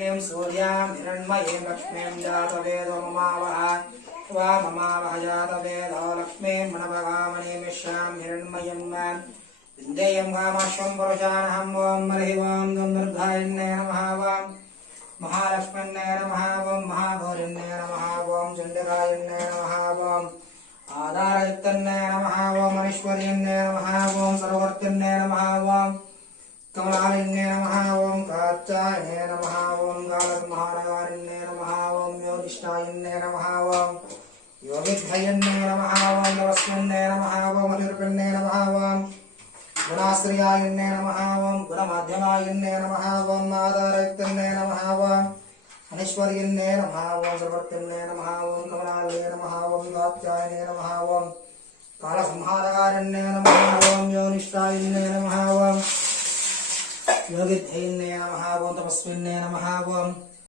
हिरण्यं सूर्यां हिरण्मयीं लक्ष्मीं जातवेदो ममावह ममावह जातवेदो लक्ष्मीं मनभगामणिमिष्यां हिरण्मयं विन्देयं कामाश्वं पुरुषानहं ॐ हरिः ॐ दुर्गायन्ने नमः ॐ महालक्ष्मण्ये नमः ॐ महागौरिण्ये नमः ॐ चण्डिकायन्ने नमः ॐ आधारयुक्तन्ये नमः ॐ मनीश्वर्यन्ये नमः ॐ सर्ववर्त्यन्ये नमः ॐ कमलालिन्ये नमः ॐ कात्यायने नमः ॐ कालकमहानगारिण्ये नमः ॐ योगिष्ठायन्ये नमः ॐ योगिध्वयन्ये नमः ॐ नमस्मिन्ये नमः ॐ अनिर्पन्ये नमः ॐ गुणाश्रियायन्ये नमः ॐ गुणमाध्यमायन्ये नमः ॐ आधारयुक्तन्ये नमः ॐ अनीश्वर्यन्ये नमः ॐ सर्ववर्त्यन्ये नमः ॐ कमलालये नमः ॐ कात्यायने नमः ॐ कालसंहारकारिण्ये नमः ॐ योनिष्ठायन्ये नमः ॐ योगिध्ययन्ये नमः ॐ तपस्विन्ये नमः ॐ